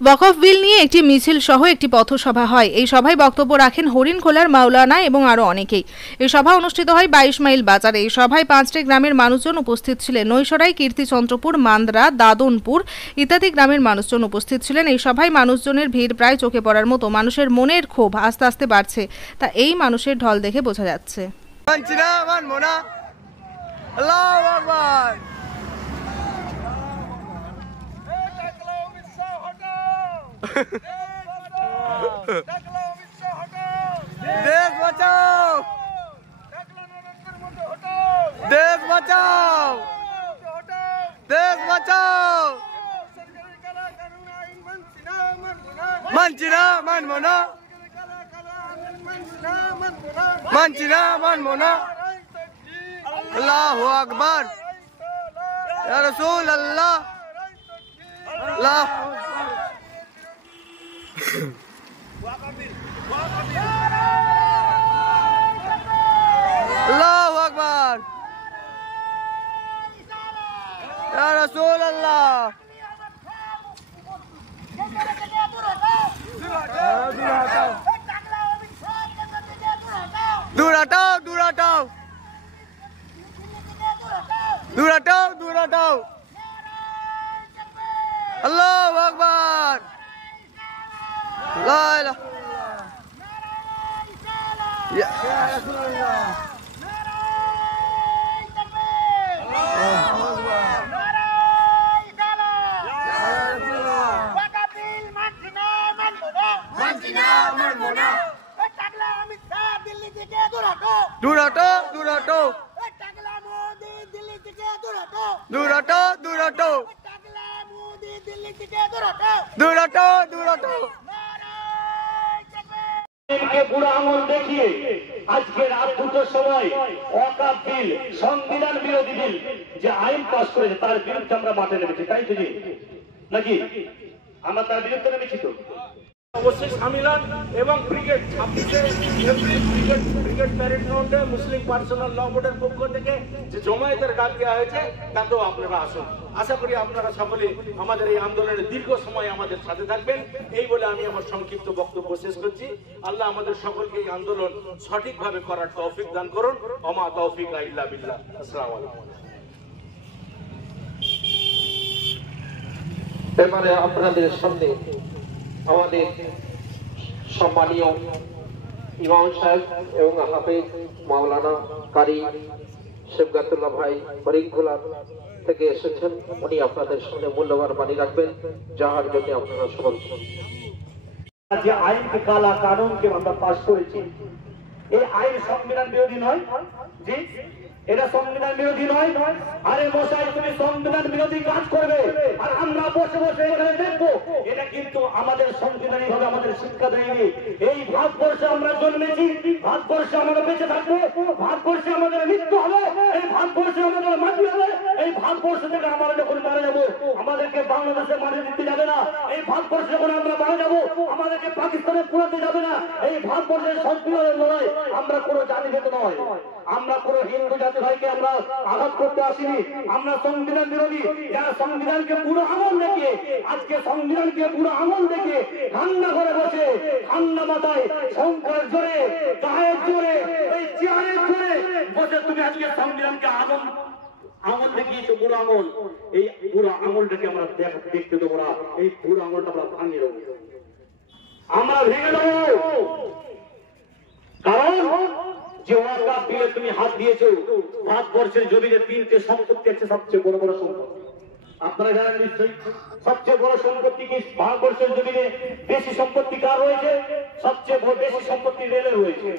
ওয়াকফ বিল নিয়ে একটি মিছিল সহ একটি পথসভা হয়। এই সভায় বক্তব্য রাখেন হরিণখোলার মাওলানা এবং আরও অনেকেই। এই সভা অনুষ্ঠিত হয় 22 মাইল বাজারে। এই সভায় 5টি গ্রামের মানুষজন উপস্থিত ছিলেন। নৈশরাই, কীর্তিচন্দ্রপুর, মান্দ্রা, দাদনপুর ইত্যাদি গ্রামের মানুষজন উপস্থিত ছিলেন। এই সভায় মানুষজনের ভিড় প্রায় চোখে পড়ার মতো। মানুষের মনের ক্ষোভ আস্তে আস্তে বাড়ছে, তা এই মানুষের ঢল দেখে বোঝা যাচ্ছে। देश बचाओ, देश बचाओ, देश बचाओ, मंचिना मन मोना, मंचिना मन मोना, अल्लाहु अकबर, या रसूल अल्लाह, अल्लाह अल्लाहु अकबर, या रसूल अल्लाह। दूर हटाओ, दूर हटाओ, दूर हटाओ, दूर हटाओ। अल्लाहु अकबर, ला इलाहा या रसूल अल्लाह। दूर हटो, दूर हटो, दूर हटो, दूर हटो, दूर हटो, दूर हटो। বুড়া আঙুল দেখিয়ে আজকে রাত 2টার সময় ওয়াকফ বিল, সংবিধান বিরোধী বিল যে আইন পাস করেছে তার বিরুদ্ধে আমরা মাঠে নেমেছি, তাই তো নাকি? আমরা তার বিরুদ্ধে নেমেছি তো অবশ্যই সামিল হন এবং ক্রিকেট 26 এপ্রিল ক্রিকেট প্যারেড গ্রাউন্ডে মুসলিম পার্সোনাল ল বোর্ডের পক্ষ থেকে যে জমায়েতের ডাক দেওয়া হয়েছে তাতেও আপনারা আসুন। আশা করি আপনারা সকলে আমাদের এই আন্দোলনের দীর্ঘ সময় আমাদের সাথে থাকবেন। এই বলে আমি আমার সংক্ষিপ্ত বক্তব্য শেষ করছি। আল্লাহ আমাদের সকলকে এই আন্দোলন সঠিকভাবে করার তৌফিক দান করুন। ওমা তৌফিক ইল্লা বিল্লাহ। আসসালামু আলাইকুম। এবারে আপনাদের সামনে আমাদের সম্মানীয় ইমাম সাহেব এবং হাফেজ মাওলানা কারি শেফগাতুল্লাহ ভাই হরিণখোলা থেকে এসেছেন। উনি আপনাদের সামনে মূল্যবান বাণী রাখবেন, যাহার জন্য আপনারা সকল যে আইনকে কালা কানুনকে আমরা পাস করেছি, এই আইন সংবিধান বিরোধী নয়। জি, এটা সংবিধান বিরোধী নয়। আরে মশাই, তুমি সংবিধান বিরোধী কাজ করবে আর আমরা বসে বসে এখানে দেখবো, এটা কিন্তু আমাদের সংবিধানিক ভাবে আমাদের শিক্ষা দেয়নি। এই ভারতবর্ষে আমরা জন্মেছি, ভারতবর্ষে আমরা বেঁচে থাকবো, ভারতবর্ষে আমাদের মৃত্যু হবে, এই ভারতবর্ষে আমাদের মাটি হবে। এই ভারতবর্ষ থেকে আমরা যখন মারা যাবো, আমাদেরকে বাংলাদেশে মারি দিতে যাবে না। এই ভারতবর্ষে যখন আমরা মারা যাবো, আমাদেরকে পাকিস্তানে পুরাতে যাবে না। এই ভারতবর্ষের সংবিধানের লড়াই আমরা কোনো জাতিভেদ নয়, আমরা কোনো হিন্দু জাতি ভাইকে আমরা আঘাত করতে আসিনি। আমরা সংবিধান বিরোধী, যারা সংবিধানকে পুরো আঙুল দেখে, আজকে সংবিধানকে পুরো আঙুল দেখে ঠান্ডা করে বসে, ঠান্ডা মাথায় শঙ্করের জোরে, গায়ের জোরে, এই চেয়ারের জোরে বসে তুমি আজকে সংবিধানকে আঙুল দেখিয়েছো, বুড়ো আঙুল। এই বুড়ো আঙুলটাকে আমরা দেখতে দেবো না, এই বুড়ো আঙুলটা আমরা ভাঙিয়ে দেবো, আমরা ভেঙে দেবো। কারণ যে ওয়াকফ বিলে তুমি হাত দিয়েছো, ভারতবর্ষের জমিতে 3টে সম্পত্তি আছে, সবচেয়ে বড় বড় সম্পত্তি আপনারা জানেন নিশ্চয়ই। সবচেয়ে বড় সম্পত্তি কি ভারতবর্ষের জমিতে? বেশি সম্পত্তি কার রয়েছে? সবচেয়ে বেশি সম্পত্তি রেলের রয়েছে।